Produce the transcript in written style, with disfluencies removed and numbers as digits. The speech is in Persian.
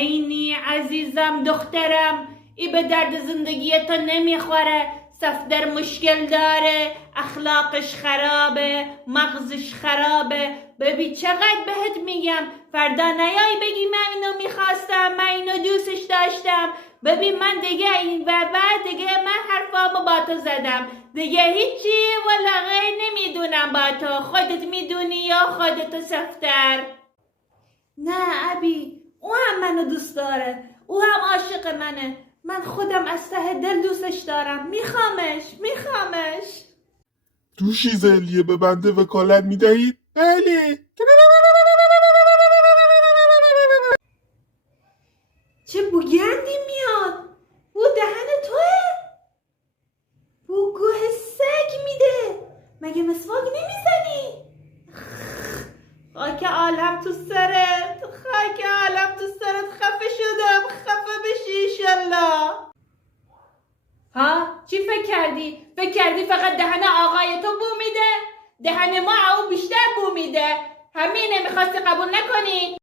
هینی عزیزم دخترم، ای به درد زندگی تو نمیخوره. صفدر مشکل داره، اخلاقش خرابه، مغزش خرابه. ببین چقدر بهت میگم فردا نیای بگی من اینو میخواستم، من اینو دوستش داشتم. ببین من دیگه این و بعد دیگه من حرفامو با تو زدم، دیگه هیچی والا غیر نمیدونم با تو. خودت میدونی یا خودتو صفدر؟ نه ابی، او هم منو دوست داره، او هم عاشق منه. من خودم از ته دل دوستش دارم، میخوامش. دوشی زلیه به بنده وکالت میدهید؟ بله. چه بوگندی میاد؟ بو دهن توه؟ بو گوه سگ میده. مگه مسواک نمیزنی؟ خاک عالم تو سرت، خاک عالم تو سرت. خفه شدم، خفه بشی ایشالله. ها چی فکر کردی؟ فکر کردی فقط دهن آقای تو بو میده؟ دهن ما او بیشتر بو میده. همینه، میخواستی قبول نکنی؟